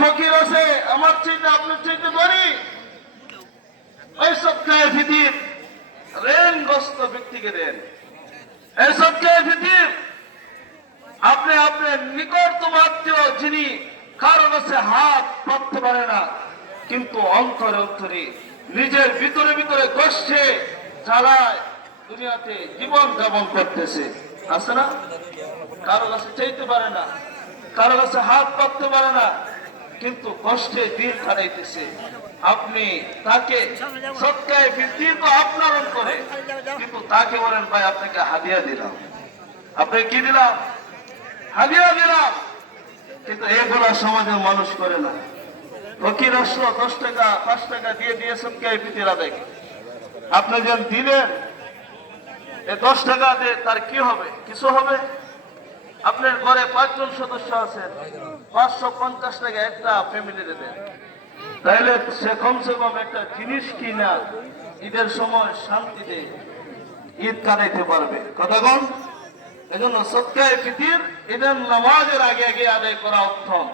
ফকির আছে আমার চাইতে আপনার চাইতে বড়ি, ওই সবকায় ফিতির ঋণগ্রস্ত ব্যক্তিকে দেন। এই সবকায় ফিতির আপনি আপনার নিকটতম আত্মীয় যিনি কারো কাছে হাত পাততে পারে না, কিন্তু অন্তরে অন্তরে নিজের ভিতরে ভিতরে কষ্টে জ্বালায় দুনিয়াতে জীবন যাপন করতেছে, আছে না? কারো কাছে চাইতে পারে না, কারো কাছে হাত পাততে পারে না, কিন্তু কষ্টে দিন কাটাইতেছে। আপনি তাকে সৎকায় ফিরতি তো আপনার করে, কিন্তু তাকে বলেন ভাই আপনাকে হাদিয়া দিলাম, আপনি কি দিলাম? হাদিয়া দিলাম। কিন্তু এগুলা সমাজের মানুষ করে না। ফকির আসলো 10 টাকা 5 টাকা দিয়ে সৎকায় ফিতির আদায়, আপনি যেন দিলেন এই 10 টাকা দিয়ে তার কি হবে? কিছু হবে? আপনার ঘরে 5 জন সদস্য আছেন, 550 টাকা একটা ফ্যামিলিতে দেন, তাইলে সে কমসে কম একটা জিনিস কিনা ঈদের সময় শান্তিতে ঈদ কাটাইতে পারবে। কথা কোন? এজন্য সদকায়ে ফিতির ঈদের নামাজের আগে আগে আদায় করা উত্তম।